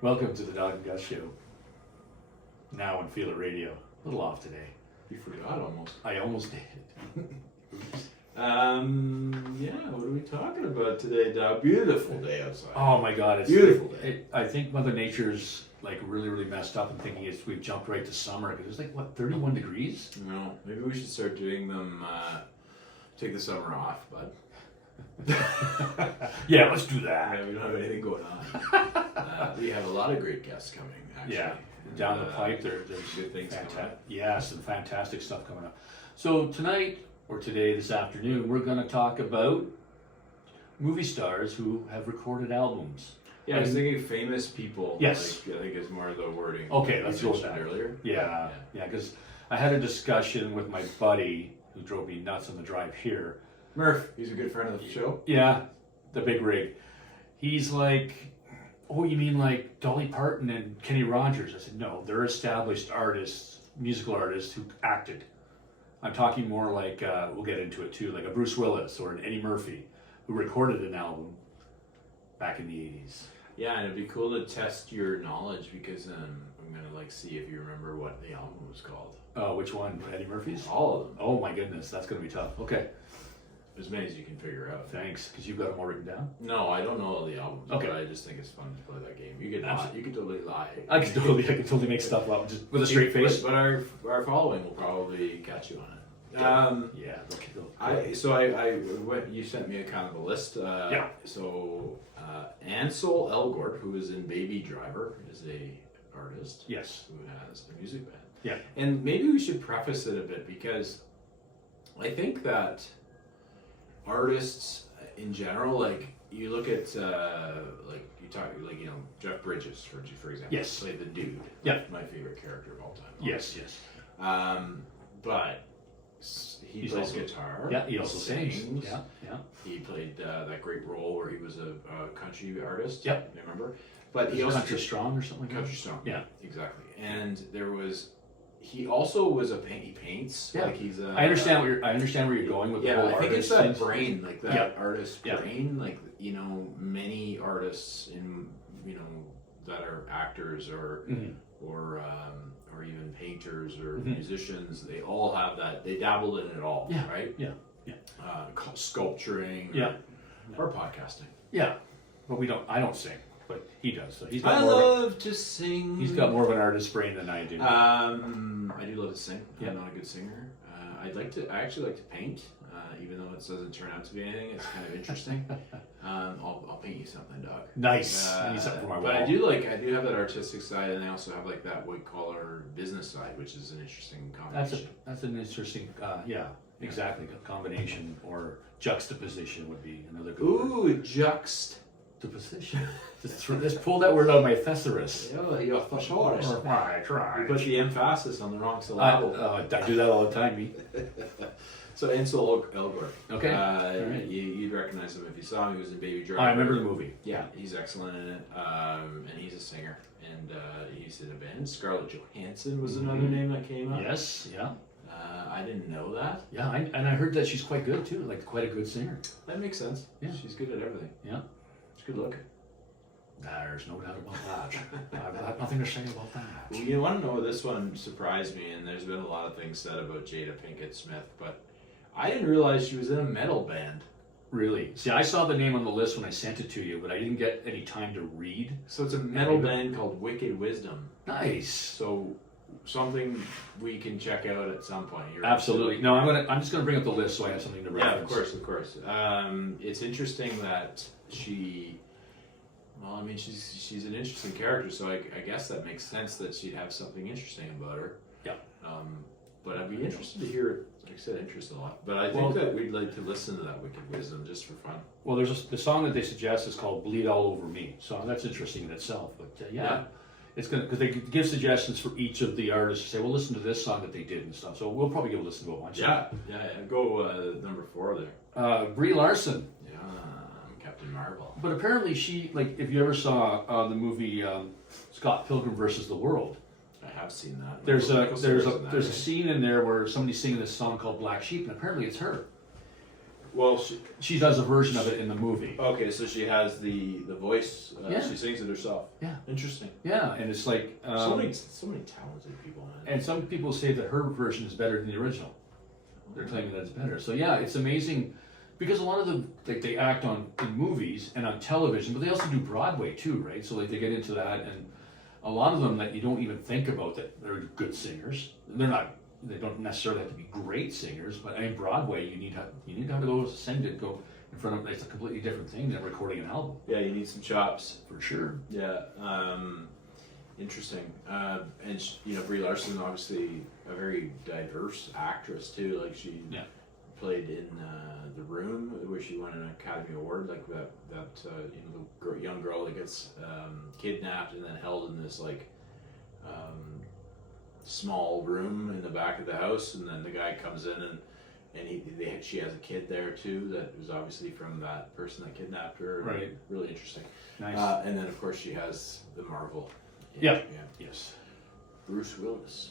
Welcome to the Dawg and Gus show. Now on Feel It Radio. A little off today. You forgot almost. I almost did. What are we talking about today, Doug? Beautiful day outside. Oh my God, it's Beautiful day. I think Mother Nature's like really messed up and thinking we've jumped right to summer because it's like what 31 degrees. No, maybe we should start doing them. Take the summer off, bud. Yeah, let's do that. Yeah, we don't have anything going on. We have a lot of great guests coming. Actually. Yeah, down the pipe there's good things coming up. Yeah, some fantastic stuff coming up. So tonight or today, this afternoon, we're going to talk about movie stars who have recorded albums. Yeah, I was thinking famous people. Yes. I think is more the wording. Okay, let's go with that. Earlier. Yeah, because I had a discussion with my buddy who drove me nuts on the drive here. Murph, he's a good friend of the show. Yeah, the big rig. He's like, oh, you mean like Dolly Parton and Kenny Rogers? I said, no, they're established artists, musical artists who acted. I'm talking more like, we'll get into it too, like a Bruce Willis or an Eddie Murphy who recorded an album back in the 80s. Yeah, and it'd be cool to test your knowledge because I'm gonna see if you remember what the album was called. Oh, which one? Eddie Murphy's? All of them. Oh my goodness, that's gonna be tough. Okay. As many as you can figure out. Thanks, because you've got them all written down. No, I don't know all the albums. Okay. But I just think it's fun to play that game. You could lie. You could totally lie. I can totally make stuff up just with a straight face. But our following will probably catch you on it. You sent me a kind of a list. Yeah. So Ansel Elgort, who is in Baby Driver, is a artist. Yes. Who has a music band. Yeah. And maybe we should preface it a bit because I think that artists in general, like you look at Jeff Bridges for example. Yes. Played the dude. Yeah. My favorite character of all time. Yes. But he plays guitar. Yeah, he also sings. Yeah. He played that great role where he was a country artist. Yep. Remember? But he also Country Strong or something like that. Country Strong. Yeah. Exactly. And he also was he paints. Yeah. Like he's a. I understand where you're going with the whole I think it's artist that brain, like that Yep. artist Yep. brain, like many artists that are actors or even painters or musicians, they all have that. They dabbled in it all, Yeah. right? Yeah. Sculpturing, or podcasting. Yeah, but I don't sing, but he does. So he's I got love to sing. He's got more of an artist brain than I do. I do love to sing. Yeah. I'm not a good singer. I actually like to paint, even though it doesn't turn out to be anything. It's kind of interesting. I'll paint you something, Doug. Nice. I need something for my wall. But I do have that artistic side, and I also have like that white collar business side, which is an interesting combination. That's an interesting. Exactly. A combination or juxtaposition would be another good word. Ooh, juxtaposition. Just pull that word out of my thesaurus. Yeah, your thesaurus. Try. You put the emphasis on the wrong syllable. I do that all the time, me. So Ansel Elgort. Okay. Right. You'd recognize him if you saw him. He was in Baby Driver. I remember the movie. Yeah, he's excellent in it. And he's a singer. And he's in a band. Scarlett Johansson was another name that came up. Yes, yeah. I didn't know that. Yeah, and I heard that she's quite good too, like quite a good singer. That makes sense. Yeah. She's good at everything. Yeah. She's good looking. There's no doubt about that. I've got nothing to say about that. Well, you want to know, this one surprised me, and there's been a lot of things said about Jada Pinkett Smith, but I didn't realize she was in a metal band. Really? See, I saw the name on the list when I sent it to you, but I didn't get any time to read. So it's a metal band called Wicked Wisdom. Nice. So something we can check out at some point. Absolutely. No, I'm just gonna bring up the list so I have something to reference. Yeah, of course. It's interesting that she's an interesting character, so I guess that makes sense that she'd have something interesting about her. Yeah. But I'd be interested to hear, like I said, interest a lot. But I think that we'd like to listen to that Wicked Wisdom just for fun. Well, the song that they suggest is called "Bleed All Over Me," so that's interesting in itself. But it's gonna, because they give suggestions for each of the artists to say, well, listen to this song that they did and stuff. So we'll probably go listen to it once. Yeah. Go number 4 there. Brie Larson. Yeah, Captain Marvel. But apparently she, like, if you ever saw the movie Scott Pilgrim versus the World, I have seen that. there's a scene in there where somebody's singing this song called Black Sheep, and apparently it's her. Well, She does a version of it in the movie. okay, so she has the voice. Yeah. She sings it herself. Yeah. Interesting. Yeah, and it's like So many talented people, man. and some people say that her version is better than the original. They're claiming that it's better. So yeah, it's amazing because a lot of them they act in movies and on television, but they also do Broadway too, right? So like they get into that, and a lot of them that you don't even think about that they're good singers. They're not. They don't necessarily have to be great singers, but in Broadway you need to have to go sing to go in front of. It's a completely different thing than recording an album. Yeah, you need some chops. For sure. Yeah. Interesting. And Brie Larson, obviously a very diverse actress too. Like she played in The Room, where she won an Academy Award. Like the young girl that gets kidnapped and then held in this like small room in the back of the house, and then the guy comes in and she has a kid there too that was obviously from that person that kidnapped her. Right. Really interesting. Nice. And then of course she has the Marvel. Yeah. Yes. Bruce Willis.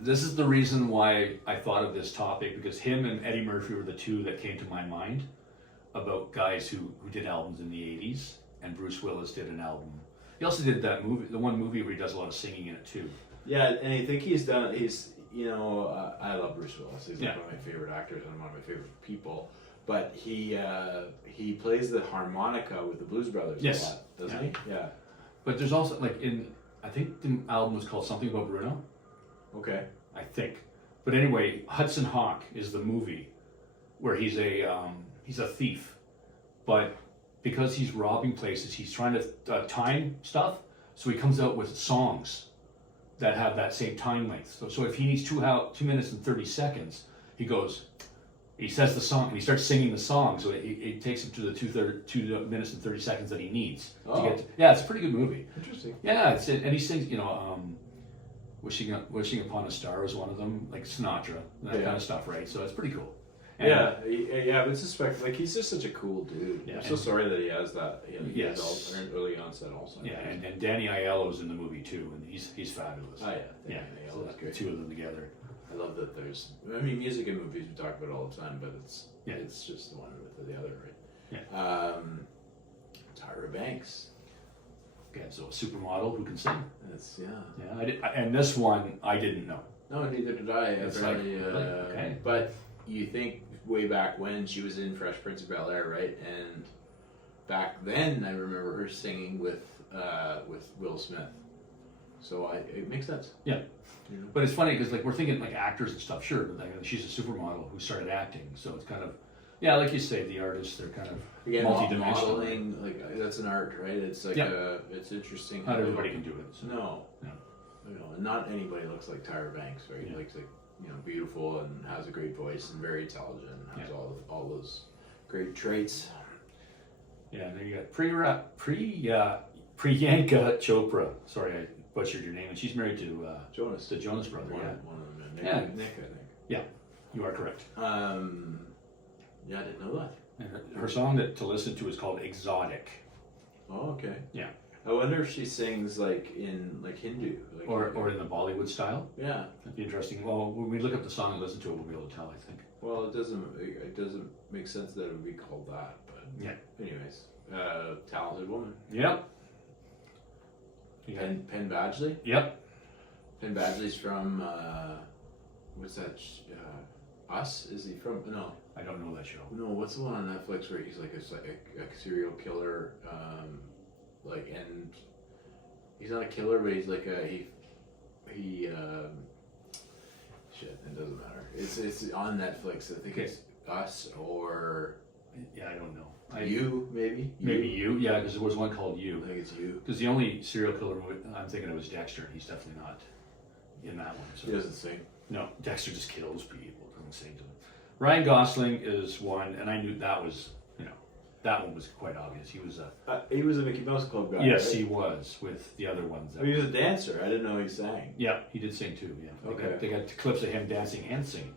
This is the reason why I thought of this topic, because him and Eddie Murphy were the two that came to my mind about guys who did albums in the 80s, and Bruce Willis did an album. He also did that movie, the one movie where he does a lot of singing in it too. Yeah, and I think I love Bruce Willis. He's like one of my favorite actors and one of my favorite people. But he plays the harmonica with the Blues Brothers a lot, doesn't he? Yeah. But there's also I think the album was called Something About Bruno. Okay. I think. But anyway, Hudson Hawk is the movie where he's a thief, but because he's robbing places, he's trying to time stuff. So he comes out with songs that have that same time length. So if he needs 2 minutes and 30 seconds, he says the song and he starts singing the song. So it takes him to the 2 minutes and 30 seconds that he needs to get to. Yeah, it's a pretty good movie. Interesting. Yeah, and he sings, Wishing Upon a Star was one of them, like Sinatra, that kind of stuff, right? So it's pretty cool. And but suspect he's just such a cool dude. Yeah, I'm so sorry that he has that. He has Yes. early onset Alzheimer's. yeah, and Danny Aiello's in the movie too, and he's fabulous. Oh yeah. Yeah, Yeah. so That's great. the two of them together. I love that there's. I mean, music and movies we talk about all the time, but it's just the one with the other, right? Yeah. Tyra Banks. Okay, so a supermodel who can sing. Yeah. And this one I didn't know. No, neither did I. It's Apparently, like, really? Okay. But you think way back when she was in Fresh Prince of Bel-Air, right? And back then, I remember her singing with Will Smith. So it makes sense. Yeah. But it's funny because we're thinking actors and stuff. Sure, but she's a supermodel who started acting, so it's kind of like you say, the artists, they're kind of Again, multi-dimensional. modeling, that's an art, right? It's like it's interesting. Not everybody can do it. So. No. And not anybody looks like Tyra Banks, right? Yeah. Like beautiful and has a great voice and very intelligent and has all those great traits. Yeah, and then you got Priyanka Chopra. Sorry, I butchered your name, and she's married to Jonas. the Jonas Brothers. One of them. Nick, Yeah. Nick, I think. Yeah, you are correct. I didn't know that. And her song to listen to is called Exotic. Oh, okay. Yeah. I wonder if she sings in Hindu. Or in the Bollywood style. Yeah. That'd be interesting. Well, when we look up the song and listen to it, we'll be able to tell, I think. Well, it doesn't make sense that it would be called that, but anyways, talented woman. Yep. Penn Badgley. Yep. Penn Badgley's from what's that? Us? Is he from? No. I don't know that show. No. What's the one on Netflix where he's like a serial killer? And he's not a killer, but he's like shit. It doesn't matter. It's on Netflix. I think it's Us or I don't know. You maybe. Maybe You. Yeah, because there was one called You. I think it's You. Because the only serial killer movie I'm thinking of is Dexter, and he's definitely not in that one. So. He doesn't sing. No, Dexter just kills people. Doesn't sing to them. Ryan Gosling is one, and I knew that was, that one was quite obvious. He was a Mickey Mouse Club guy. Yes, right? he was with the other ones. He was a dancer. I didn't know he sang. Yeah, he did sing too. Yeah. Okay. They got clips of him dancing and singing.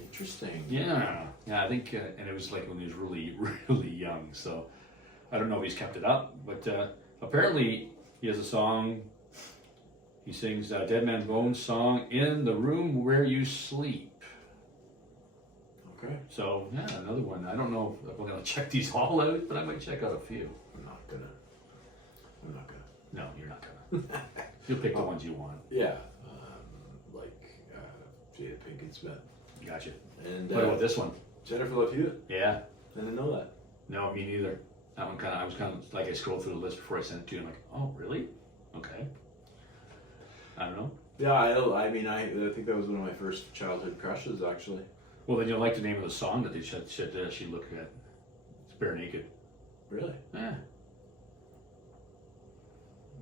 Interesting. Yeah. I think, and it was when he was really, really young. So I don't know if he's kept it up, but apparently he has a song. He sings Dead Man Bones' song "In the Room Where You Sleep." Okay. So yeah, another one. I don't know if we're gonna check these all out, but I might check out a few. I'm not gonna. No, you're not gonna. You'll pick the ones you want. Yeah. Like Jada Pinkett Smith. Gotcha. And What about this one? Jennifer Love Hewitt. Yeah. I didn't know that. No, me neither. That one I was kind of like, I scrolled through the list before I sent it to you. I'm like, oh, really? Okay. I don't know. Yeah, I mean, I think that was one of my first childhood crushes, actually. Well, then you'll like the name of the song that they should she look at. It's Bare Naked. Really? Yeah.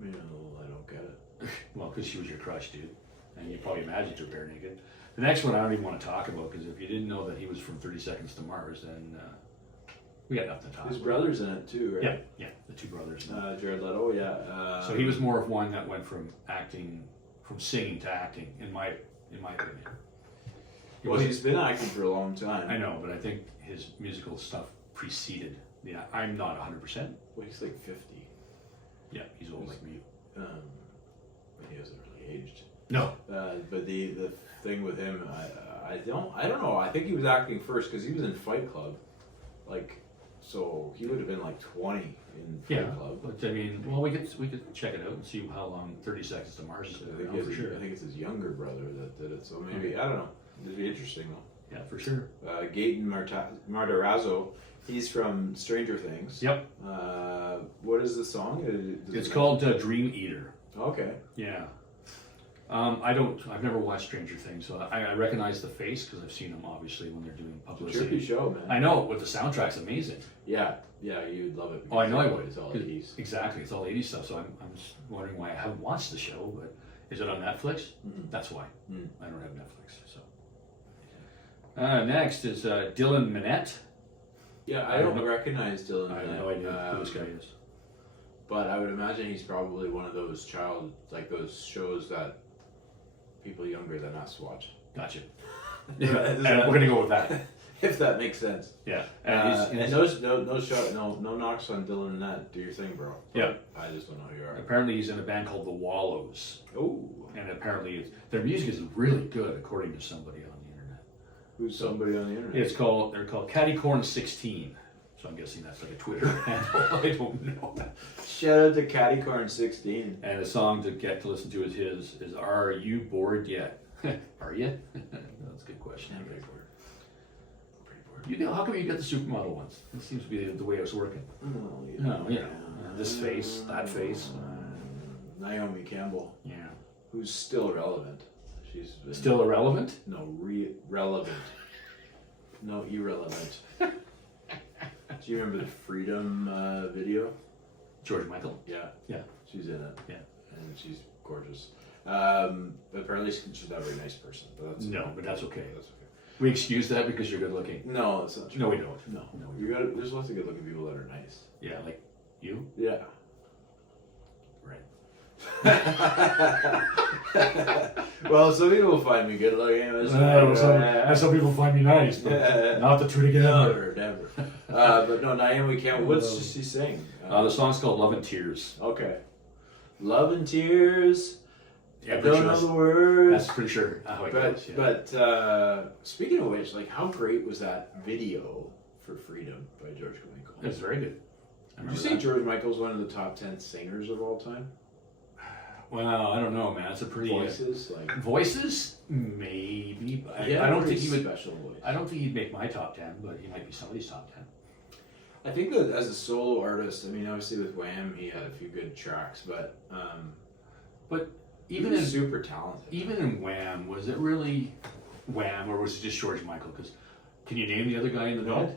You know, I don't get it. Well, because she was your crush, dude. And you probably imagined her bare naked. The next one I don't even want to talk about, because if you didn't know that he was from 30 Seconds to Mars, then we got nothing to talk His about. brother's in it too, right? Yeah, the two brothers. Jared Leto, yeah. So he was more of one that went from singing to acting, in my opinion. Well, he's been acting for a long time. I know, but I think his musical stuff preceded. Yeah, I'm not 100%. Well, he's like 50. Yeah, he's old like me. But he hasn't really aged. No. But the thing with him, I don't know. I think he was acting first because he was in Fight Club, like, so he would have been like 20 in Fight Club. But I mean, well, we could check it out and see how long 30 Seconds to Mars is. For sure. I think it's his younger brother that did it. So maybe I don't know. It'd be interesting though. Yeah, for sure. Gaten Matarazzo. He's from Stranger Things. Yep. What is the song? It's called Dream Eater. Okay. Yeah. I've never watched Stranger Things, so I recognize the face because I've seen them obviously when they're doing publicity. Trippy show, man. I know, but the soundtrack's amazing. Yeah, you'd love it. Oh, I know I would. It's all 80s. Exactly, it's all 80s stuff, so I'm just wondering why I haven't watched the show, but is it on Netflix? Mm-hmm. That's why. I don't have Netflix, so. Next is Dylan Minnette. Yeah, I don't recognize Dylan. I have no idea who this guy is. But I would imagine he's probably one of those those shows that people younger than us watch. Gotcha. And we're gonna go with that. If that makes sense. Yeah. And no knocks on Dylan and that. Do your thing, bro. Yeah. I just don't know who you are. Apparently he's in a band called The Wallows. Oh. And apparently their music is really good, according to somebody on the internet. Who's somebody on the internet? They're called Catty Corn 16. So I'm guessing that's like a Twitter handle. I don't know. Shout out to Catty Corn 16. And the song to get to listen to is Are You Bored Yet? Are you? That's a good question. I'm pretty bored. You know, how come you get the supermodel ones? That seems to be the way it's working. This face, that face. Naomi Campbell. Yeah. Who's still relevant. She's been, Still irrelevant? No, relevant. No, irrelevant. Do you remember the Freedom video? George Michael? Yeah. Yeah. She's in it. Yeah. And she's gorgeous. Apparently she's not a very nice person. But that's But that's okay. That's okay. We excuse that because you're good looking. No, it's not true. No, we don't. No. No. There's lots of good looking people that are nice. Yeah, like you? Yeah. Right. Well, some people find me good looking. And some people find me nice, but not the two together. Never. But no, Naomi Campbell, what's she sing? The song's called Love and Tears. Okay. Love and Tears. Yeah, I don't know the words. That's pretty sure how it goes. Yeah. But speaking of which, like, how great was that video for Freedom by George Michael? It's very good. Would you say George Michael's one of the top 10 singers of all time? Well, I don't know, man. It's a pretty voices, voices, maybe. But yeah, I don't think he would. Special voice. I don't think he'd make my top 10, but he might be somebody's top 10. I think that as a solo artist, I mean, obviously with Wham, he had a few good tracks, but even in super talented. Even in Wham, was it really Wham, or was it just George Michael? Because can you name the other guy in the band?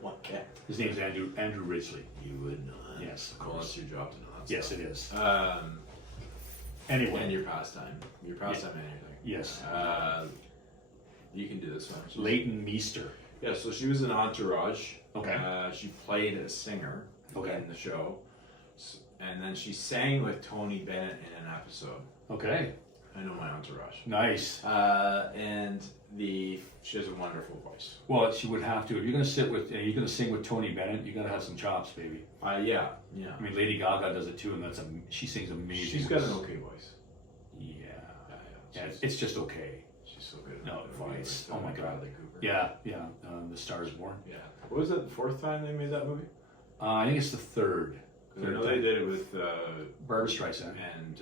What cat? His name's Andrew Ridgely. You would know that. Yes, of well, course. that's your job to know that. Yes, stuff. it is. Anyway, and your pastime. Your pastime, anything. Yes. You can do this one. Leighton Meester. Yeah, so she was in Entourage. Okay. She played a singer in the show, and then she sang with Tony Bennett in an episode. Okay. I know my Entourage. Nice. And she has a wonderful voice. Well, she would have to. If you're gonna you're gonna sing with Tony Bennett, you gotta have some chops, baby. Yeah. I mean, Lady Gaga does it too, and she sings amazing. She's got an okay voice. Yeah. It's just okay. She's so good. No, Vice. With, Oh my God. Bradley Cooper. Yeah. The Star is Born. Yeah. What was that? The fourth time they made that movie? I think it's the third. I know they did it with Barbra Streisand and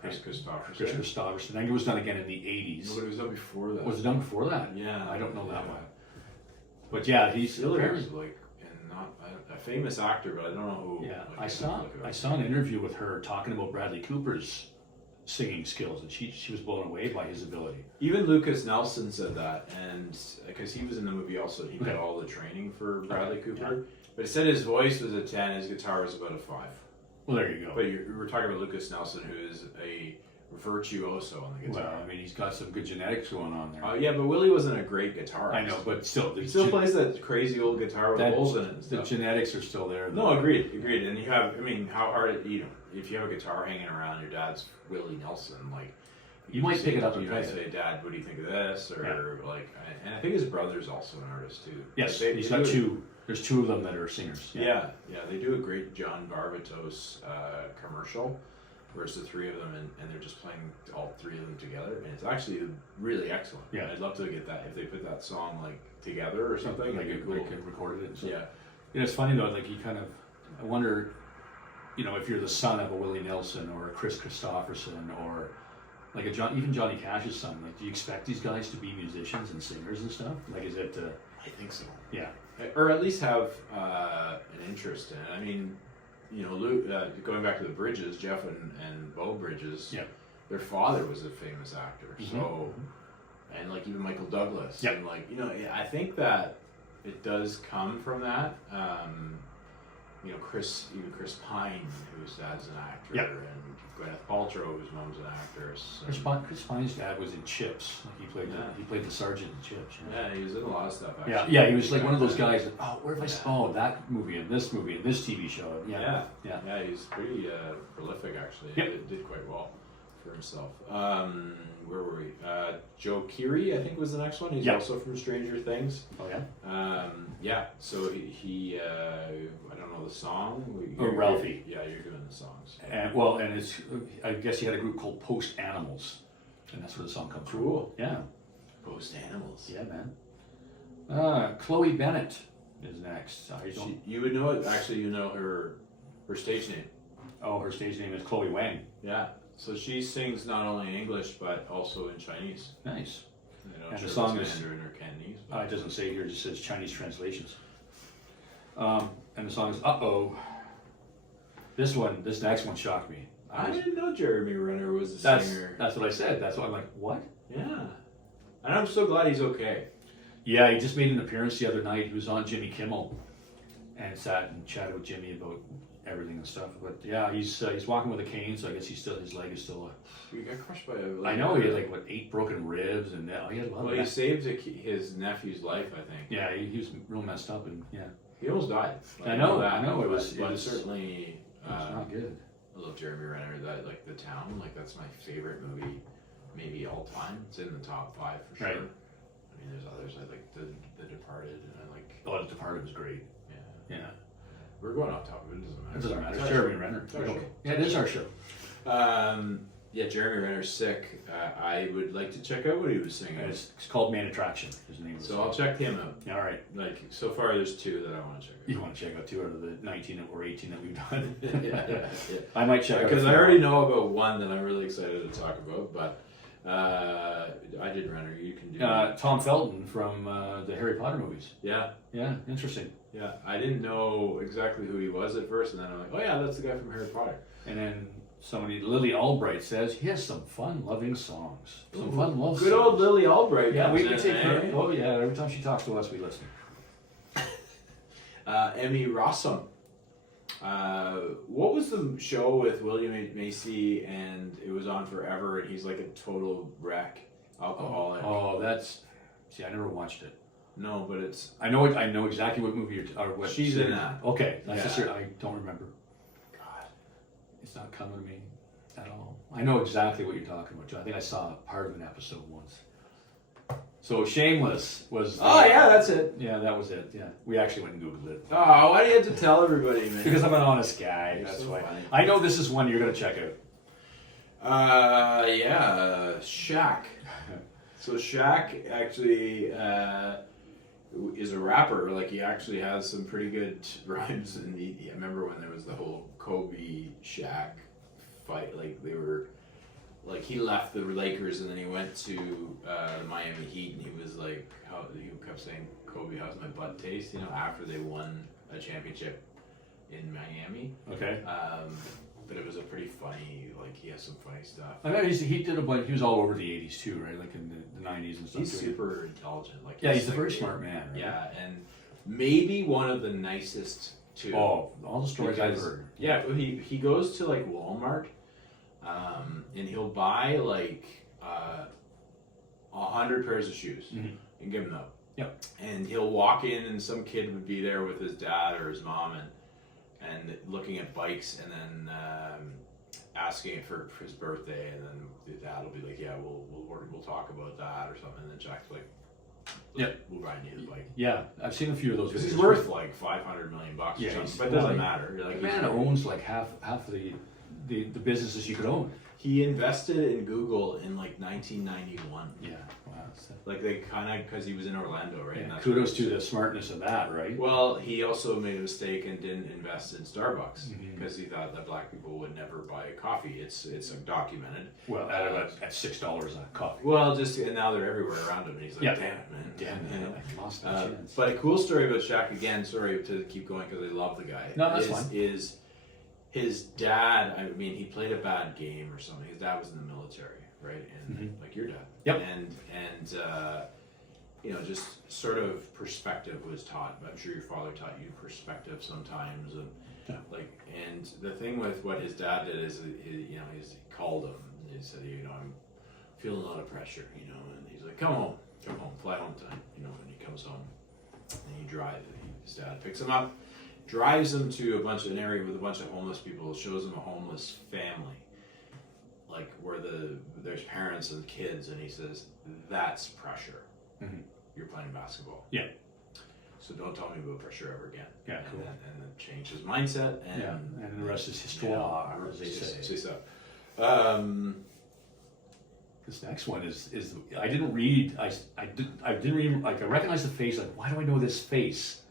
Chris Christopherson. Chris Christopherson. I think it was done again in the 80s. No, but it was done before that. Was it done before that? Yeah. I don't know that one. But yeah, he's Willis, like, and not a famous actor, but I don't know who. Yeah, like, I saw an interview with her talking about Bradley Cooper's singing skills, and she was blown away by his ability. Even Lucas Nelson said that, and because he was in the movie also, he got Okay. all the training for Bradley Cooper. Yeah. But he said his voice was a 10, his guitar was about a 5. Well, there you go. But we're talking about Lucas Nelson, who is a virtuoso on the guitar. Well, I mean, he's got some good genetics going on there. Yeah, but Willie wasn't a great guitarist. I know, but still, He still plays that crazy old guitar with holes in it and the stuff. genetics are still there. No, agreed. And you have, I mean, how hard, if you have a guitar hanging around, your dad's Willie Nelson, like, You might pick it up and you play might it. say, Dad, what do you think of this? Or like, and I think his brother's also an artist too. Yes, Like, he's they got do two. There's two of them that are singers. Yeah, they do a great John Barbatos commercial, where it's the three of them, and they're just playing all three of them together, and it's actually really excellent. Yeah. I'd love to get that if they put that song like together or something. Like Like, it cool. recorded it. And stuff. Yeah, You know, it's funny though. Like I wonder, if you're the son of a Willie Nelson or a Chris Christopherson or like even Johnny Cash's son. Like, do you expect these guys to be musicians and singers and stuff? Like, is it? I think so. Yeah. Or at least have an interest in it. I mean, Luke, going back to the Bridges, Jeff and Bo Bridges, Yeah. their father was a famous actor. Mhm. So, and like even Michael Douglas. Yeah. And like, I think that it does come from that. Chris Pine, whose dad's an actor, Yeah. and Gwyneth Paltrow, whose mom's an actress. Chris and- Pine's dad was in Chips. Like Yeah. he played the sergeant in Chips. Yeah, he was in a lot of stuff. Actually. Yeah, he was like one of those guys that, where have I saw that movie and this TV show? Yeah, Yeah. he's pretty prolific actually. Yep. Did quite well for himself. Where were we? Joe Keery, I think, was the next one. He's Yeah. also from Stranger Things. Oh yeah. Yeah. So he I don't know the song. Ralphie. Yeah, you're doing the songs. And it's I guess he had a group called Post Animals, and that's where the song comes Cool. from. Yeah. Post Animals. Yeah, man. Chloe Bennett is next. You would know it. Actually, you know her stage name. Oh, her stage name is Chloe Wang. Yeah. So she sings not only in English but also in Chinese. Nice. And Sure the song what's is Mandarin or Cantonese. But it doesn't say here; it just says Chinese translations. And the song is "Uh-Oh." This next one shocked me. I didn't know Jeremy Renner was a singer. That's what I said. That's why I'm like, what? Yeah. And I'm so glad he's okay. Yeah, he just made an appearance the other night. He was on Jimmy Kimmel and sat and chatted with Jimmy about everything and stuff. But yeah, he's walking with a cane, so I guess his leg is still. He got crushed by a. I know he had 8 broken ribs, and he had a lot of. He saved his nephew's life, I think. Yeah, he was real messed up, and yeah. He almost died. I know. It was certainly. It was not good. I love Jeremy Renner. That The Town, that's my favorite movie, maybe all time. It's in the top 5 for sure. Right. I mean, there's others. I like The Departed, and I like. Oh, The Departed was great. Yeah. Yeah. We're going off topic. It doesn't matter. It doesn't matter. It's It's our Jeremy show. Renner. It's our show. Yeah, it is our show. Yeah, Jeremy Renner's sick. I would like to check out what he was singing. It's called Main Attraction. His name is. So I'll check him out. Yeah, all right. So far, there's 2 that I want to check out. You want to check out 2 out of the 19 or 18 that we've done? Yeah. I might check out. Because I already know about one that I'm really excited to talk about, but I did Renner. You can do Tom Felton from the Harry Potter movies. Yeah. Yeah, interesting. Yeah. I didn't know exactly who he was at first, and then I'm like, oh yeah, that's the guy from Harry Potter. And then Lily Albright says he has some fun-loving songs. Some fun love songs. Good old Lily Albright. Yeah, we comes take in, her. eh? Oh yeah, every time she talks to us, we listen. Emmy Rossum. What was the show with William Macy, and it was on forever, and he's like a total wreck, alcoholic. Oh, I never watched it. No, but it's. I know exactly what movie or what. She's series. in that. Okay, that's Yeah. just I don't remember. God. It's not coming to me at all. I know exactly what you're talking about, John. I think I saw part of an episode once. So Shameless was. Oh yeah, that's it. Yeah, that was it. Yeah, we actually went and googled it. Oh, why do you have to tell everybody, man? Because I'm an honest guy. You're That's so why. funny. I know this is one you're gonna check out. Yeah, Shaq. So Shaq actually is a rapper. Like he actually has some pretty good rhymes. And I remember when there was the whole Kobe Shaq fight. Like they were, like he left the Lakers and then he went to the Miami Heat and he was like, he kept saying, "Kobe, how's my butt taste?" You know, after they won a championship in Miami. Okay. But it was a pretty funny, like he has some funny stuff. I know he did a bunch. He was all over the '80s too, right? Like in the '90s and stuff. He's super intelligent. Like he's a like very smart man. Right? Yeah, and maybe one of the nicest too. Oh, all the stories I've heard. Yeah, he goes to like Walmart, and he'll buy like 100 pairs of shoes and give them out. Yep. And he'll walk in, and some kid would be there with his dad or his mom, and looking at bikes, and then asking it for his birthday, and then the dad will be like, "Yeah, we'll talk about that or something." And then Jack's like, "Yep, we'll buy you the bike." Yeah, I've seen a few of those. Because he's worth like $500 million or something, but it doesn't matter. Like, the man owns like half the businesses you could own. He invested in Google in like 1991. Yeah, wow. Like they kind of, because he was in Orlando, right? Yeah, kudos to the smartness of that, right? Well, he also made a mistake and didn't invest in Starbucks because he thought that black people would never buy coffee. It's documented. Well, at $6 a coffee. Well, and now they're everywhere around him. And he's like, damn it, man. Damn, you know? I lost my chance. But a cool story about Shaq, again, sorry to keep going because I love the guy. No, that's fine. Is his dad, I mean, he played a bad game or something. His dad was in the military, right? And like your dad. Yep. And you know, just sort of perspective was taught. I'm sure your father taught you perspective sometimes, and and the thing with what his dad did is, you know, he called him and he said, you know, I'm feeling a lot of pressure, you know, and he's like, come home, fly home tonight, you know, and he comes home and he drives. His dad picks him up, drives him to an area with a bunch of homeless people, shows him a homeless family, like where there's parents and kids, and he says, that's pressure. You're playing basketball. Yeah. So don't tell me about pressure ever again. Yeah, cool. And then change his mindset, and the rest is histoire, as they say. C'est ça. This next one is I didn't read. I didn't read. Like I recognize the face. Like, why do I know this face?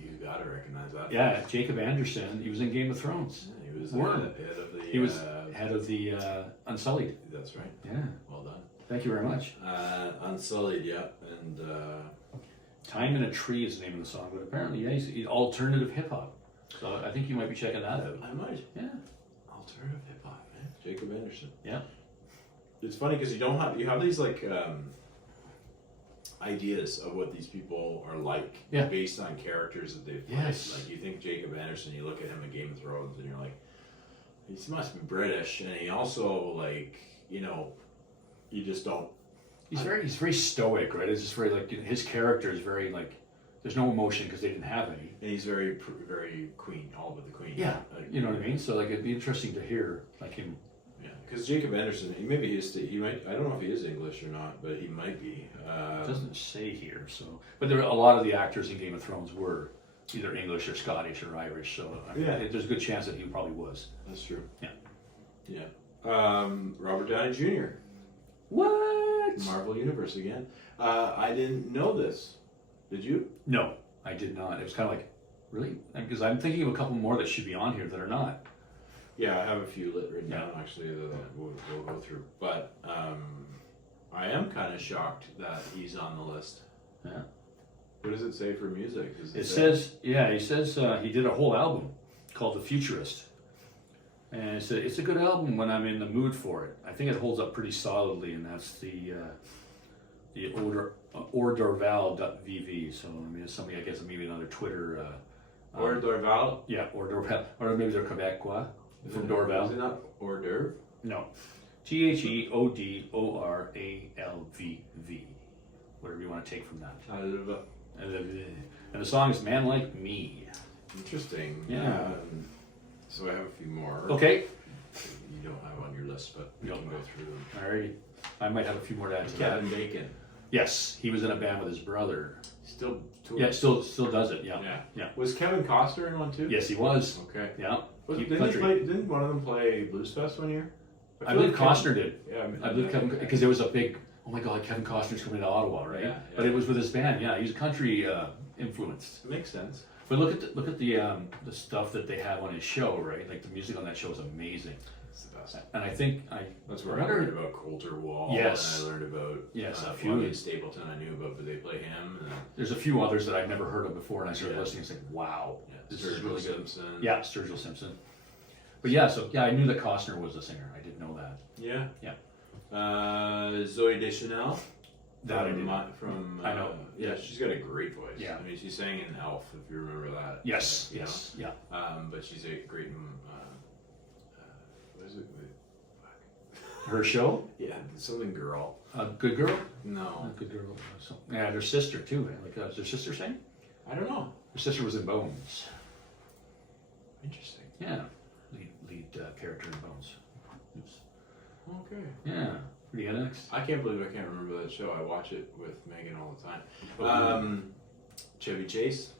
You gotta recognize that. Yeah, Jacob Anderson. He was in Game of Thrones. Yeah, he was Worm. head of the. He was head of the Unsullied. That's right. Yeah. Well done. Thank you very much. Unsullied, yeah, and Time in a Tree is the name of the song, but apparently, yeah, he's alternative hip hop. So I think you might be checking that out. I might. Yeah. Alternative hip hop, man. Jacob Anderson. Yeah. It's funny because you have these like ideas of what these people are like based on characters that they've played. Yes. Like you think Jacob Anderson, you look at him in Game of Thrones, and you're like, he must be British, and he also like, you know, you just don't. He's very stoic, right? It's just very like his character is very like there's no emotion because they didn't have any. And he's very queen, all but the queen. Yeah, you know what I mean. So like it'd be interesting to hear like him. Yeah, because Jacob Anderson, he might. I don't know if he is English or not, but he might be. It doesn't say here, so. But there a lot of the actors in Game of Thrones were either English or Scottish or Irish, so there's a good chance that he probably was. That's true. Yeah. Yeah. Robert Downey Jr. What? Marvel Universe again. I didn't know this. Did you? No, I did not. It was kind of like, really? Because I'm thinking of a couple more that should be on here that are not. Yeah, I have a few written down actually that we'll go through. But I am kind of shocked that he's on the list. Yeah. What does it say for music? It says he did a whole album called The Futurist. And it's a good album when I'm in the mood for it. I think it holds up pretty solidly, and that's the ordorval.vv. So I mean, it's something I guess maybe another Twitter. Ordorval? Yeah, Ordorval, or maybe they're Quebecois from Dorval. Is it not hors d'oeuvre? No, TheOdoralvv. Whatever you want to take from that. And the song is "Man Like Me." Interesting. Yeah. So I have a few more. Okay. You don't have on your list, but we can go through them. All right. I might have a few more to add to that. Kevin Bacon. Yes, he was in a band with his brother. Still tours? Yeah, still does it. Yeah. Was Kevin Costner in one too? Yes, he was. Okay. Yeah. Didn't one of them play Blues Fest one year? I believe Costner did. Yeah. I believe Kevin, because there was a big. oh my God, Kevin Costner's coming to Ottawa, right? Yeah, But it was with his band. Yeah, he's country influenced. It makes sense. But look at the stuff that they have on his show, right? Like the music on that show is amazing. It's the best. And I think That's where I learned about Coulter Wall. Yes. And I learned about a few. Logan Stapleton I knew about, but they play him. And There's a few others that I've never heard of before, and I started Yeah. listening. It's like, wow, this is Sturgill really good. Simpson. Yeah, Sturgill Simpson. But yeah, so yeah, I knew that Costner was a singer. I didn't know that. Yeah. Yeah. Zoe Deschanel. That I didn't. From I know. Yeah, she's got a great voice. Yeah. I mean, she sang in Elf, if you remember that. Yes, You know? yes, yeah. But she's a great. What is it? Her show, Yeah, something girl. Good Girl. No, Good Girl. So, yeah, their sister too. Like, does their sister sing? I don't know. Her sister was in Bones. Interesting. Yeah, lead character in Bones. Oops. Okay. Yeah. What do you got next? I can't believe I can't remember that show. I watch it with Megan all the time. Chevy Chase.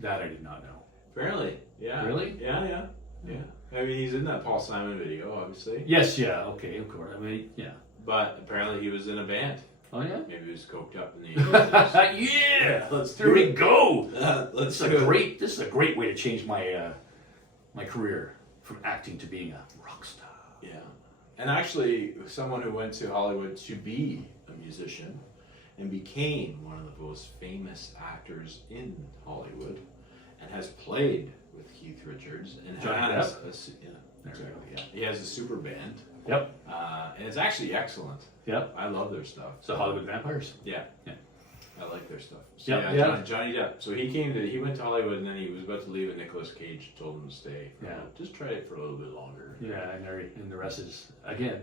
That I did not know. Apparently, yeah. Really? Yeah. I mean, he's in that Paul Simon video, obviously. Yes, yeah, okay, of course. I mean, yeah. But apparently, he was in a band. Oh yeah. Maybe he was coked up in the 80s. Yeah. Let's There do we it. go. Let's This is a great way to change my my career from acting to being a rock star. Yeah. And actually, someone who went to Hollywood to be a musician and became one of the most famous actors in Hollywood and has played with Keith Richards and Johnny has Depp? yeah, There we exactly, go. yeah. He has a super band. Yep. And it's actually excellent. Yep. I love their stuff. So Hollywood Vampires. Yeah. Yeah. I like their stuff. So Yep, yeah, yeah. Johnny Depp. So he went to Hollywood and then he was about to leave and Nicolas Cage told him to stay. Yeah. Just try it for a little bit longer. Yeah, and the rest is again.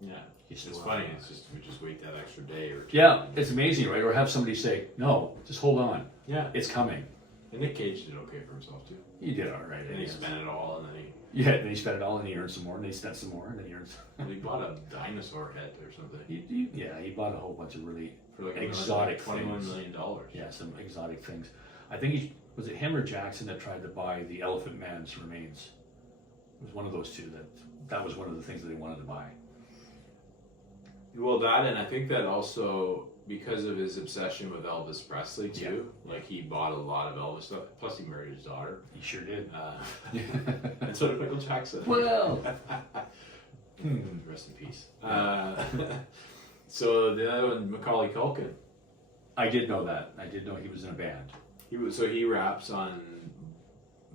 Yeah. He's It's still funny. alive. It's just we just wait that extra day or two. Yeah, it's amazing, right? Or have somebody say, "No, just hold on, Yeah. it's coming." And Nick Cage did okay for himself too. He did all right. And he spent it all, and then Yeah, then he spent it all, and he earned some more, and then he spent some more, and then he earned. he bought a dinosaur head or something He bought a whole bunch of really for like exotic $21 things. million. Yeah, some exotic things. I think was it him or Jackson that tried to buy the Elephant Man's remains. It was one of those two that was one of the things that they wanted to buy. Well, that, and I think that also because of his obsession with Elvis Presley too. Yeah. Like he bought a lot of Elvis stuff. Plus, he married his daughter, He sure did. and so did Michael Jackson. Well, Rest in peace. So the other one, Macaulay Culkin. I did know that. I did know he was in a band. He raps on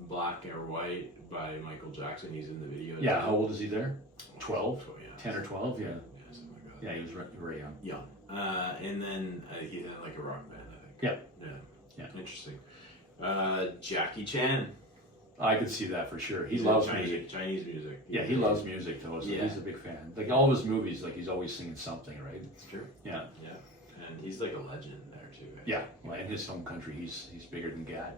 Black or White by Michael Jackson. He's in the video. Yeah, how old is he there? 12? Oh, yeah. 10 or 12? Yeah. Yeah, something like that. Yeah, he was very young. Young. And then he had like a rock band, I think. Yeah. Yeah. Interesting. Jackie Chan. I could see that for sure. He He's loves Chinese, music. Chinese music. Yeah, he loves music though, so Yeah. he's a big fan. Like all of his movies, like he's always singing something, right? It's true. Yeah. Yeah. And he's like a legend there too. Yeah. Well, in his home country, he's bigger than Gad.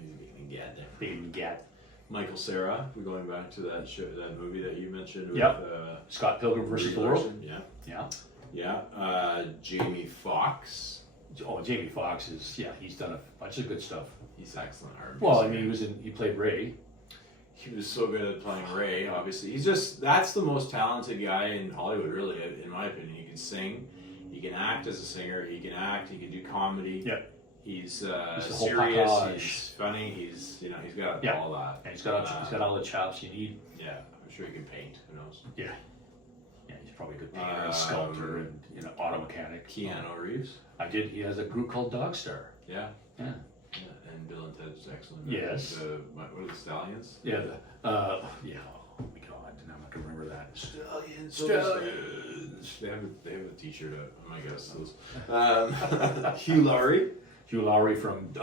He's being a gad there. Bigger than Gad. Michael Cera. We're going back to that show, that movie that you mentioned. With, Yep. Scott Pilgrim versus the World. Yeah. Yeah. Yeah. Jamie Foxx. Oh, Jamie Foxx he's done a bunch of good stuff. He's excellent. Well, I mean, he played Ray. He was so good at playing Ray, obviously. That's the most talented guy in Hollywood, really, in my opinion. He can sing, he can act as a singer, he can act, he can do comedy. Yep. He's the whole serious, package. he's funny, he's got Yeah. all that. And he's got all the chops you need. Yeah, I'm sure he can paint, who knows. Yeah. Yeah, he's probably a good painter and sculptor and auto mechanic. Keanu Reeves. He has a group called Dog Star. Yeah. Yeah. Yeah, and Bill and Ted's excellent. Yes. What are the Stallions? Yeah, oh my God, now I'm not gonna remember that. Stallions. They have a T-shirt out. Oh my gosh, those. Hugh Laurie. Hugh Laurie from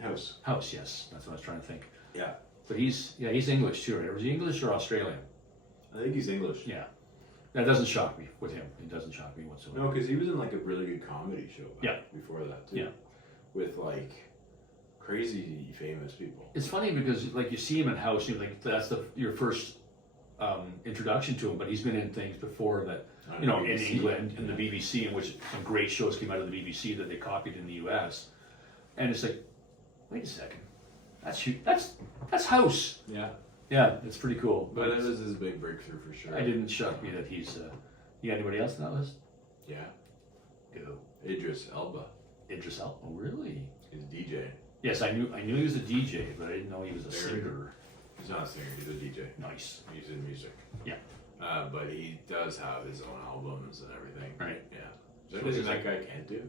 House. House, yes, that's what I was trying to think. Yeah. But he's English too, right? Was he English or Australian? I think he's English. Yeah. That doesn't shock me with him. It doesn't shock me whatsoever. No, because he was in like a really good comedy show. Yeah. Before that too. Yeah. With like crazy famous people. It's funny because like you see him in House, that's your first introduction to him. But he's been in things before that, in BBC. England, in the BBC, in which some great shows came out of the BBC that they copied in the US. And it's like, wait a second, that's House. Yeah. Yeah, it's pretty cool. But it was his big breakthrough for sure. It didn't shock me that he's. You got anybody else on that list? Yeah. Go. Idris Elba Idris Elba. Oh, really? is DJ. Yes, I knew he was a DJ, but I didn't know he was a Very singer. He's not a singer, he's a DJ. Nice. He's in music. Yeah. But he does have his own albums and everything. Right. Yeah. Is there anything that guy can't do?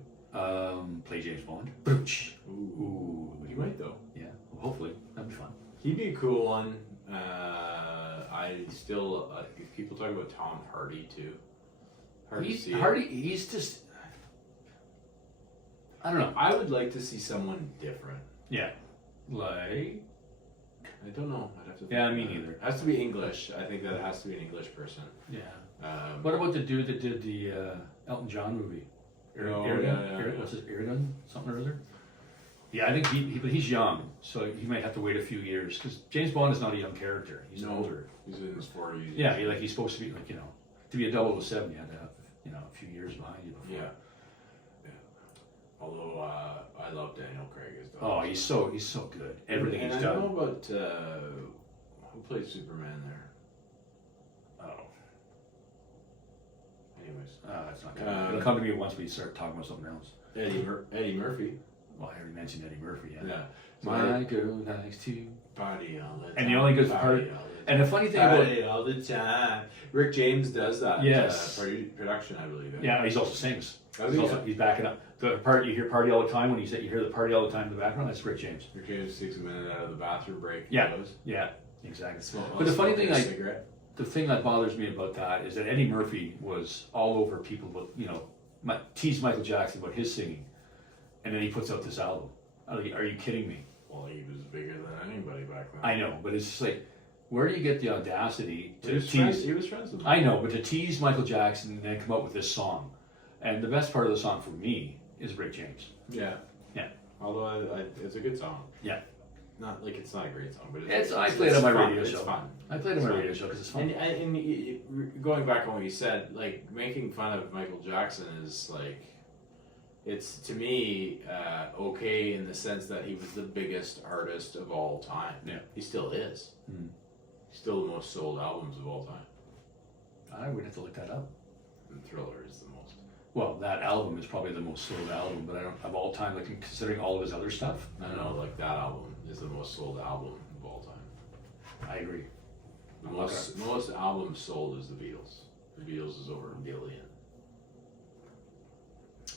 Play James Bond. Booch. Ooh. He might though. Yeah. Well, hopefully that'd be fun. He'd be a cool one. I still, people talk about Tom Hardy too. Hard to see. Hardy. He's just. I don't know. I would like to see someone different. Yeah. Like. I don't know. I'd have to. Yeah, me neither. It has to be English. I think that it has to be an English person. Yeah. Um, What about the dude that did the Elton John movie? What's his Aragon? Something or other? Yeah, I think but he's young, so he might have to wait a few years because James Bond is not a young character. He's older. He's in his 40s. Yeah, he's supposed to be like to be a 007, you had to have a few years behind you before. Yeah. Although I love Daniel Craig as Oh, he's so good. Everything he's I done. don't know about who played Superman there. Oh, Anyways, that's not coming. It'll come to me once we start talking about something else. Eddie Murphy. Well, I already mentioned Eddie Murphy. Yeah. Yeah. So My girl likes to party all the time. And the only good part. And the funny thing party about all the time. Rick James does that. Yes. Production, I believe. yeah, he's also sings. Does he? He's backing up the part you hear party all the time when you hear the party all the time in the background. That's Rick James. Rick James takes a minute out of the bathroom break. Yeah. Yeah, exactly. Smoke, But the funny thing, cigarette. the thing that bothers me about that is that Eddie Murphy was all over people, teased Michael Jackson about his singing, and then he puts out this album. Are you kidding me? Well, he was bigger than anybody back then. I know, but it's just like, where do you get the audacity to tease? He was friends with him. I know, but to tease Michael Jackson and then come up with this song, and the best part of the song for me is Rick James. Yeah. Yeah. Although it's a good song. Yeah. Not like it's not a great song, but I played it on my fun. radio It's show. fun. I played it on my radio show because it's fun. And going back on what you said, like making fun of Michael Jackson is like, it's to me okay in the sense that he was the biggest artist of all time. Yeah. He still is. Mm. He's still the most sold albums of all time. I would have to look that up. And Thriller is the most. Well, that album is probably the most sold album, but I don't of all time. Like considering all of his other stuff, I don't know, like that album is the most sold album of all time. I agree. The most albums sold is the Beatles. The Beatles is over 1 billion.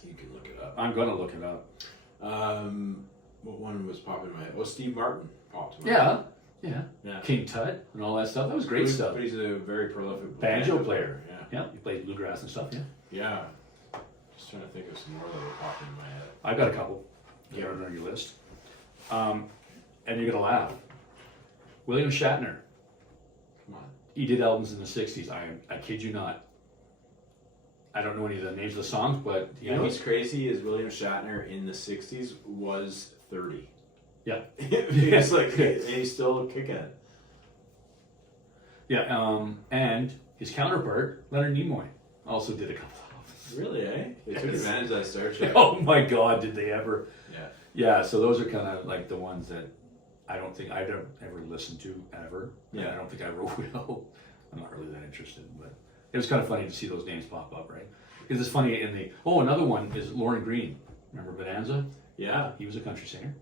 You can look it up. I'm gonna look it up. What one was popping in my head? Oh, Steve Martin popped in my Yeah, head. yeah. Yeah. King Tut and all that stuff. That was great stuff. But he's a very prolific Banjo player. Yeah. Yeah, he played bluegrass and stuff. Yeah. Yeah. Just trying to think of some more that were popping in my head. I've got a couple. Yeah. They're on your list. And you're gonna laugh. William Shatner. Come on. He did albums in the '60s. I kid you not. I don't know any of the names of the songs, but You know what's crazy is William Shatner in the 60s was 30. Yeah. He's like, he's still kicking it. Yeah, and his counterpart, Leonard Nimoy, also did a couple of albums. Really, eh? They took Yes. advantage of that Star Trek. Oh my God, did they ever? Yeah. Yeah, so those are kind of like the ones that I don't think I'd ever listened to ever. And Yeah. I don't think I ever will. I'm not really that interested, but it was kind of funny to see those names pop up, right? Because it's funny another one is Lauren Green. Remember Bonanza? Yeah. He was a country singer.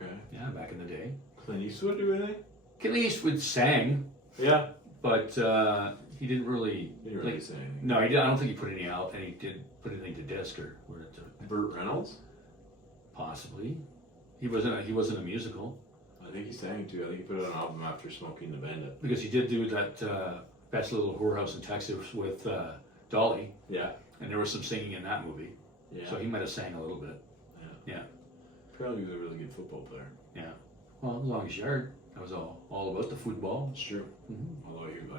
Okay. Yeah, back in the day. Clint Eastwood do anything? Clint Eastwood sang, Yeah. but he didn't really. He didn't really say anything. No, he did. I don't think he put any out, and he did put anything to disc or Burt Reynolds? possibly. He wasn't a musical I think he sang too. I think he put out an album after Smoking the Bandit. because he did do that Best Little Whorehouse in Texas with Dolly, Yeah. and there was some singing in that movie. Yeah. So he might have sang a little bit. Yeah. Apparently he was a really good football player. Yeah. Well, as long as you heard, that was all about the football. It's true. Mm-hmm. Although even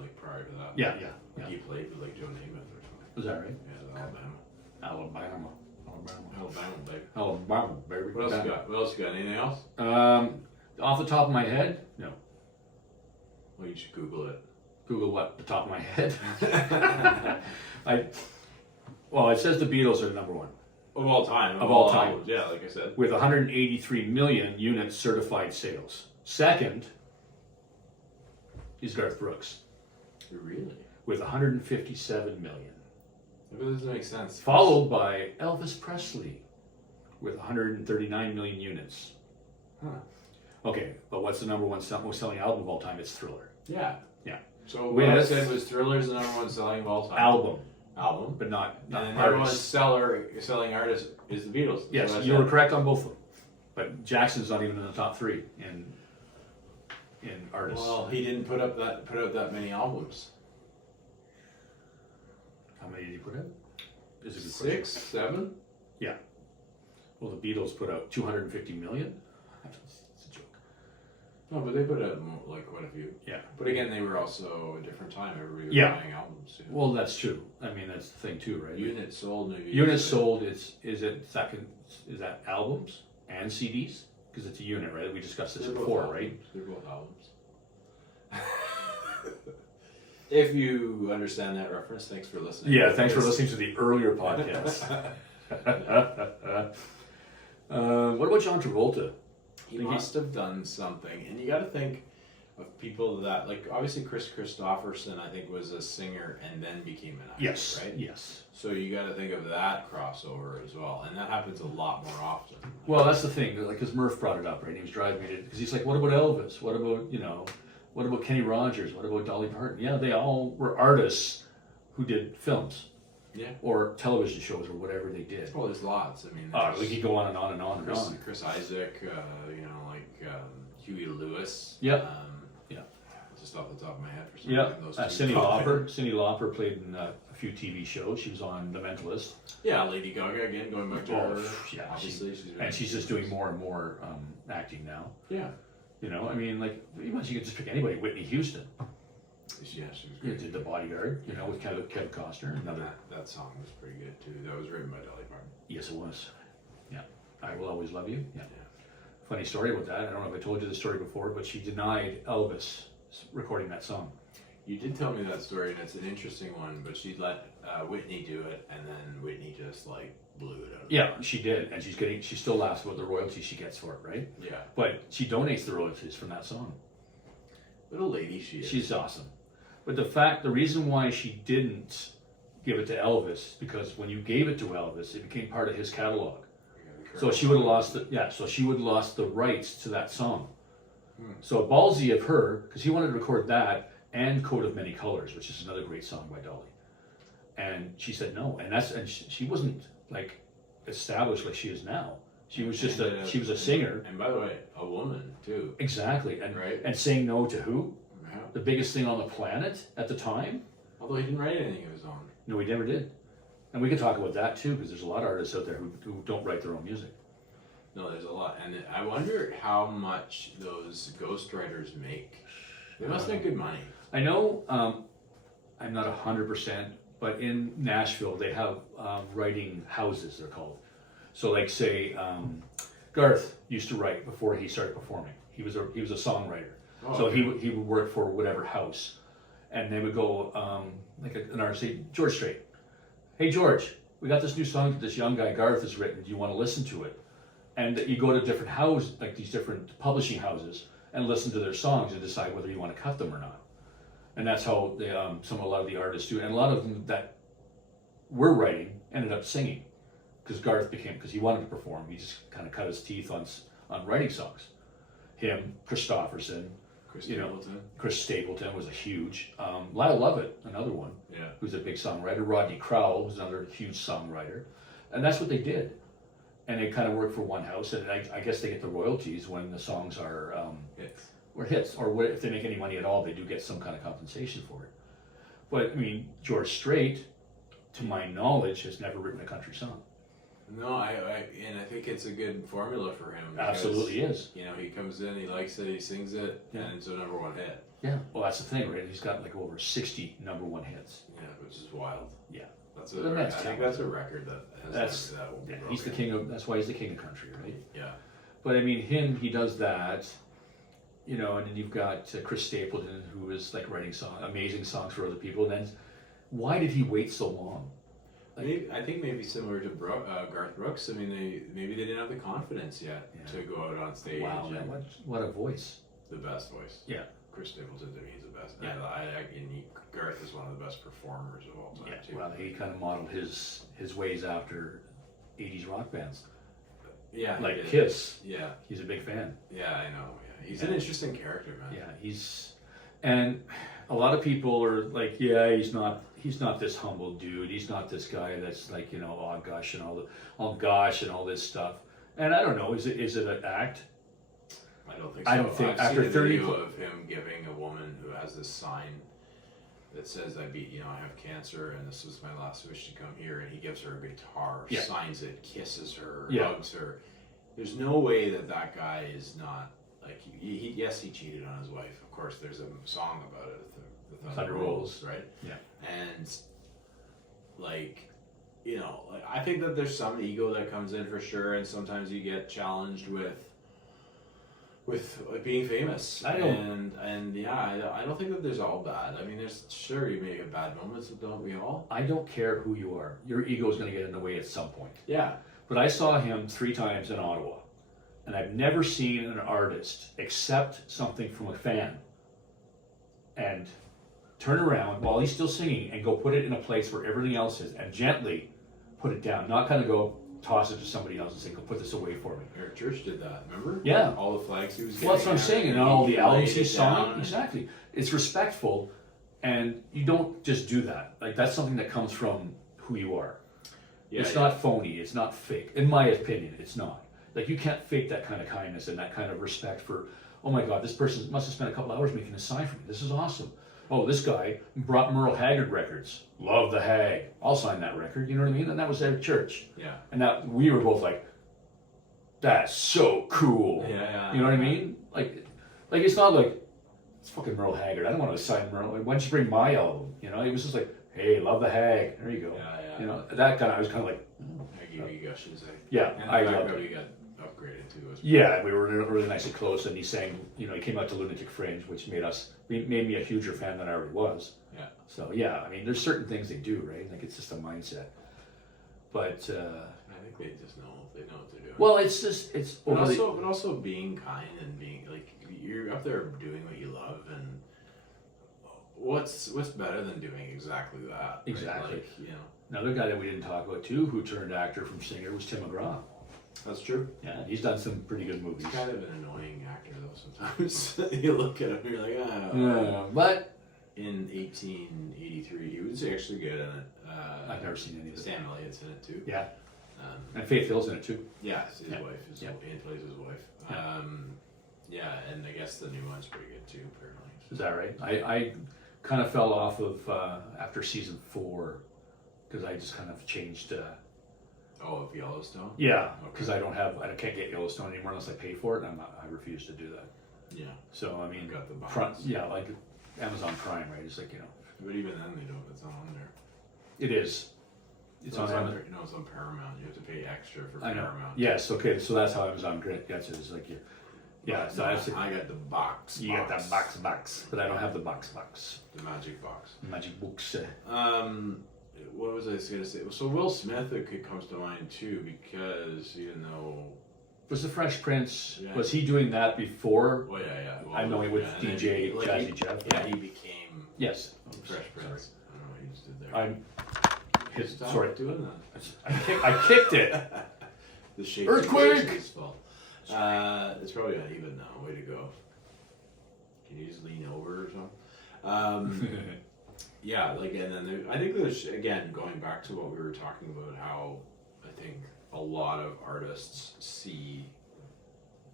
like prior to that. Yeah. Like he played with like Joe Namath or something. Was that right? Yeah, the Alabama, baby. Alabama, baby. What else you got? What else you got? Anything else? Off the top of my head, no. Well, you should Google it. Google what? The top of my head. It says the Beatles are number one Of all time. Of all time. albums, yeah, like I said. with 183 million units certified sales. Second is Garth Brooks Really? with 157 million. It doesn't make sense. Followed by Elvis Presley with 139 million units. Huh. Okay, but what's the number one most selling album of all time? It's Thriller. Yeah. Yeah. So what I said was Thriller's the number one selling of all time. Album. But not And the number one artist. selling artist is the Beatles. Yes, you were correct on both of them. But Jackson's not even in the top 3 in artists. Well, he didn't put out that many albums. How many did he put out? Is a good 6, 7? Yeah. Well, the Beatles put out 250 million. It's a joke. No, but they put out more, like quite a few. Yeah. But again, they were also a different time. Everybody was Yeah. buying albums. Too. Well, that's true. I mean, that's the thing too, right? Units sold, maybe. Units sold. Is that albums and CDs? Because it's a unit, right? We discussed this They're both before, albums. right? They're both albums. If you understand that reference, thanks for listening. Yeah, thanks for listening to the earlier podcast. What about John Travolta? He must have done something, and you got to think of people that, like, obviously Chris Christopherson, I think, was a singer and then became an actor, Yes, right? yes. So you got to think of that crossover as well, and that happens a lot more often. Well, that's the thing, like, because Murph brought it up, right? He was driving me to, because he's like, what about Elvis? What about, what about Kenny Rogers? What about Dolly Parton? Yeah, they all were artists who did films. Yeah. Or television shows or whatever they did. Well, there's lots. I mean, We could go on and on and on and on. Chris Isaac, Huey Lewis. Yeah. Yeah. Just off the top of my head for some Yeah. reason. Those two Cyndi pop Lauper. in. Cyndi Lauper played in a few TV shows. She was on The Mentalist. Yeah, Lady Gaga again, going back to her. Yeah, Obviously, she's just doing more and more acting now. Yeah. I mean, like, you could just pick anybody. Whitney Houston. Yeah, she was Who great. did The Bodyguard, with Kevin Costner. Another. That song was pretty good too. That was written by Dolly Parton. Yes, it was. Yeah. I Will Always Love You. Yeah. Funny story about that. I don't know if I told you the story before, but she denied Elvis recording that song. You did tell me that story, and it's an interesting one. But she let Whitney do it, and then Whitney just like blew it out. Yeah, she did, and she still laughs about the royalties she gets for it, right? Yeah. But she donates the royalties from that song. What a lady she is. She's awesome. But the reason why she didn't give it to Elvis, because when you gave it to Elvis, it became part of his catalog. So she would have lost the rights to that song. So ballsy of her, because he wanted to record that and Coat of Many Colors, which is another great song by Dolly. And she said no, and she wasn't like established like she is now. She was just she was a singer. And by the way, a woman too. Exactly, and saying no to who? Yeah. The biggest thing on the planet at the time. Although he didn't write anything of his own. No, he never did. And we could talk about that too, because there's a lot of artists out there who don't write their own music. No, there's a lot, and I wonder how much those ghostwriters make. They must make good money. I know. I'm not 100%, but in Nashville they have writing houses. They're called. So, like, say, Garth used to write before he started performing. He was a songwriter. Oh, So okay. he would work for whatever house, and they would go like an artist, say George Strait. Hey George, we got this new song that this young guy Garth has written. Do you want to listen to it? And you go to different houses, like these different publishing houses, and listen to their songs and decide whether you want to cut them or not. And that's how they, a lot of the artists do. And a lot of them that were writing ended up singing, because he wanted to perform. He just kind of cut his teeth on writing songs. Him, Christopherson, Chris Stapleton was a huge. Lyle Lovett, another one, who's a big songwriter. Rodney Crowell was another huge songwriter, and that's what they did. And they kind of work for one house, and I guess they get the royalties when the songs are hits, or if they make any money at all, they do get some kind of compensation for it. But I mean, George Strait, to my knowledge, has never written a country song. No, I think it's a good formula for him. Because, Absolutely is. He comes in, he likes it, he sings it, and it's a number one hit. Yeah. Well, that's the thing, right? He's got like over 60 number one hits. Yeah, which is wild. Yeah. I think that's a record that has that will be broken. He's the king of. That's why he's the king of country, right? Yeah. But I mean, he does that. And then you've got Chris Stapleton, who is like writing amazing songs for other people. And then, why did he wait so long? I think maybe similar to Garth Brooks. I mean, maybe they didn't have the confidence yet to go out on stage. Wow, man, what a voice! The best voice. Yeah, Chris Stapleton to me is the best. Yeah. Garth is one of the best performers of all time too. Well, he kind of modeled his ways after 80s rock bands. Yeah, Like Kiss. Yeah, He's a big fan. yeah, I know. Yeah, he's an interesting character, man. Yeah, and a lot of people are like, yeah, he's not this humble dude. He's not this guy that's like, oh gosh and all this stuff. And I don't know, is it an act? I don't think so. I don't think I've after seen a 30 video of him giving a woman who has this sign that says, I have cancer and this is my last wish to come here, and he gives her a guitar, signs it, kisses her, hugs her. There's no way that guy is not, like, yes, he cheated on his wife. Of course, there's a song about it, the Thunder Rolls, right? Yeah. And, like, I think that there's some ego that comes in for sure, and sometimes you get challenged with being famous. I don't think that there's all bad. I mean, you may get bad moments, don't we all? I don't care who you are. Your ego is going to get in the way at some point. Yeah. But I saw him 3 times in Ottawa, and I've never seen an artist accept something from a fan and turn around while he's still singing and go put it in a place where everything else is and gently put it down, not kind of go toss it to somebody else and say, go put this away for me. Eric Church did that, remember? Yeah. All the flags he was getting. Well, that's what I'm saying, and all the albums he saw. And exactly. It's respectful, and you don't just do that. Like, that's something that comes from who you are. Yeah, it's not phony, it's not fake. In my opinion, it's not. Like, you can't fake that kind of kindness and that kind of respect for, oh my God, this person must have spent a couple hours making a sign for me. This is awesome. Oh, this guy brought Merle Haggard records. Love the Hag. I'll sign that record. You know what I mean? And that was at church. Yeah. And that we were both like, that's so cool. Yeah. You know what I mean? Like it's not like, it's fucking Merle Haggard. I don't want to sign Merle. Why don't you bring my album? It was just like, hey, love the Hag. There you go. Yeah. That guy, I was kind of like, I gave you Gus, should say. Yeah, I got we got upgraded too. Yeah, we were really nice and close, and he sang. He came out to Lunatic Fringe, which made me a huger fan than I already was. Yeah. So yeah, I mean, there's certain things they do, right? Like, it's just a mindset. But I think they just know what they're doing. Well, it's but also being kind and being like, you're up there doing what you love, and what's better than doing exactly that? Exactly. Right? Like, Another guy that we didn't talk about too, who turned actor from singer, was Tim McGraw. That's true. Yeah, he's done some pretty good movies. He's kind of an annoying actor though sometimes. You look at him and you're like, Yeah, but in 1883, he was actually good in it. I've never seen any of it. Sam Elliott's in it too. Yeah. And Faith Hill's in it too. Yeah, his wife. He plays his wife. Yeah, and I guess the new one's pretty good too, apparently. Is that right? I kind of fell off of after season 4 because I just kind of changed. Of Yellowstone. Yeah, because I can't get Yellowstone anymore unless I pay for it, and I refuse to do that. Yeah. So I mean, got the box. like Amazon Prime, right? It's like But even then, they don't. It's not on there. It is. It's on Amazon. It's on Paramount. You have to pay extra for I know. Paramount. Yes. Okay. So that's how Amazon gets it. It's like yeah. So I got the box. You got that box, but I don't have the box. The magic box. Magic books. What was I going to say? So Will Smith comes to mind too, because even though was the Fresh Prince, was he doing that before? Oh yeah. Well, I know he with DJ Jazzy Jeff. Yeah, he became Fresh Prince. I don't know what he just did there. Sorry, doing that. I kicked it. The shape Earthquake. It's probably uneven now. Way to go. Can you just lean over or something? Yeah, like, and then I think there's, again, going back to what we were talking about, how I think a lot of artists see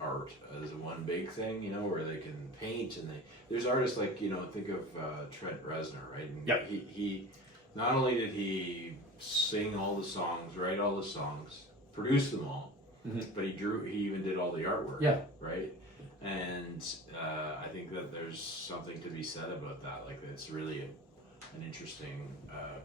art as one big thing, where they can paint, and there's artists like, think of Trent Reznor, right? And he not only did he sing all the songs, write all the songs, produce them all, but he even did all the artwork, right? And I think that there's something to be said about that, like, it's really an interesting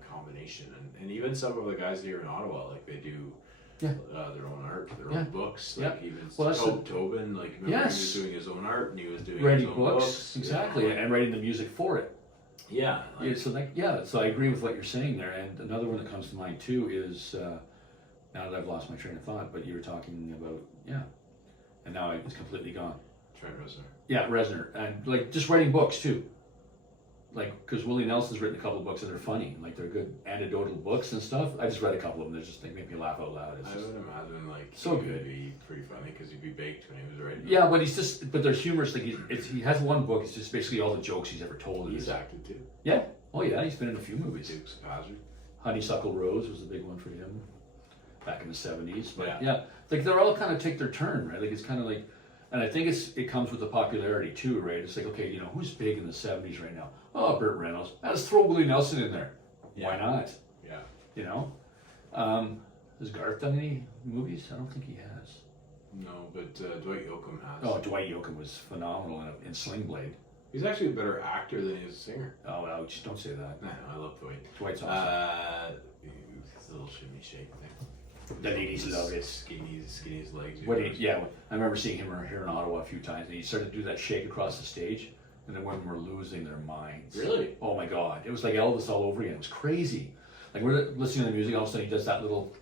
combination, and even some of the guys here in Ottawa, like, they do their own art, their own books, like even Tobin, like, remember he was doing his own art and he was doing writing his own books, exactly, and writing the music for it. So I agree with what you're saying there, and another one that comes to mind too is now that I've lost my train of thought, but you were talking about and now it's completely gone. Trent Reznor. Yeah, Reznor, and like just writing books too. Like, because Willie Nelson's written a couple of books and they're funny, like they're good anecdotal books and stuff. I just read a couple of them. They make me laugh out loud. It's I just, would imagine like so he good. would be pretty funny because he'd be baked when he was writing. yeah, but they're humorous. Like he has one book. It's just basically all the jokes he's ever told. He's acted too. Yeah. Oh yeah, he's been in a few movies. Dukes of Hazzard. Honeysuckle Rose was the big one for him back in the 70s. But Yeah. yeah, like they're all kind of take their turn, right? Like it's kind of like, and I think it comes with the popularity too, right? It's like, okay, who's big in the 70s right now? Oh, Burt Reynolds. Let's throw Willie Nelson in there. Yeah. Why not? Yeah. Has Garth done any movies? I don't think he has. No, but Dwight Yoakam has. Oh, Dwight Yoakam was phenomenal in Sling Blade. He's actually a better actor than he is a singer. Oh, ouch, don't say that. No, I love Dwight. Dwight's awesome. His little shimmy shake thing. The ladies love it. Skinny's legs. I remember seeing him here in Ottawa a few times, and he started to do that shake across the stage, and the women were losing their minds. Really? Oh my God! It was like Elvis all over again. It was crazy. Like we're listening to the music, all of a sudden he does that little,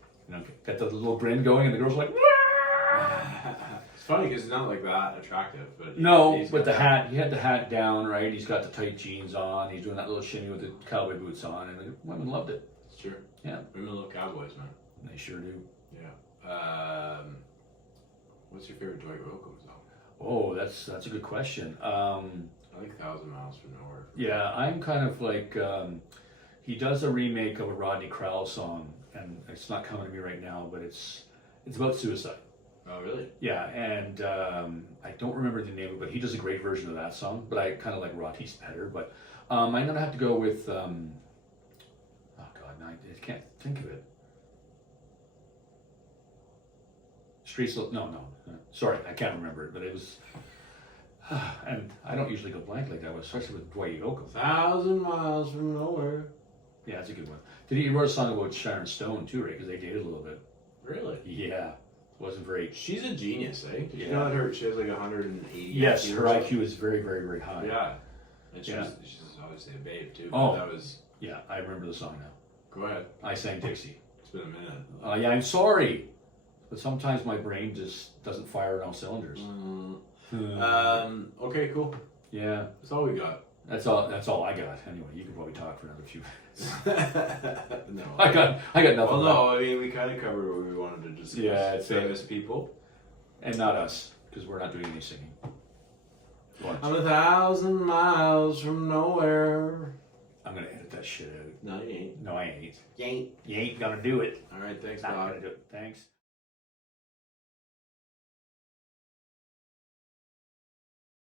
got the little grin going, and the girls are like, "Wah!" It's funny because he's not like that attractive, but No, but the hat, he had the hat down, right? He's got the tight jeans on. He's doing that little shimmy with the cowboy boots on, and the women loved it. It's true. Yeah. Women love cowboys, man. They sure do. Yeah. What's your favorite Dwight Yoakam song? Oh, that's a good question. I like 1,000 Miles from Nowhere. Yeah, I'm kind of like, he does a remake of a Rodney Crowell song, and it's not coming to me right now, but it's about suicide. Oh, really? Yeah, and I don't remember the name of it, but he does a great version of that song, but I kind of like Rodney's better, but I'm going to have to go with, oh God, no, I can't think of it. Sorry, I can't remember it, but it was, and I don't usually go blank like that, especially with Dwight Yoakam. 1,000 Miles from Nowhere. Yeah, that's a good one. He wrote a song about Sharon Stone too, right? Because they dated a little bit. Really? Yeah, wasn't very. She's a genius, eh? Did you Yeah. know that she has like 180? Yes, her IQ is very, very, very high. Yeah, and Yeah. she's obviously a babe too. Oh. That was. Yeah, I remember the song now. Go ahead. I sang Dixie. It's been a minute. Yeah, I'm sorry, but sometimes my brain just doesn't fire on all cylinders. Okay, cool. Yeah, That's all we got. that's all I got. Anyway, you could probably talk for another few minutes. No. I got nothing. Well, left. no. I mean, we kind of covered what we wanted to discuss. Yeah, it's famous people. And not us, because we're not doing any singing. Watch. I'm 1,000 miles from nowhere. I'm gonna edit that shit out. No, you ain't. No, I ain't. You ain't. You ain't gonna do it. All right, thanks, Not Dawg. gonna do it. Thanks.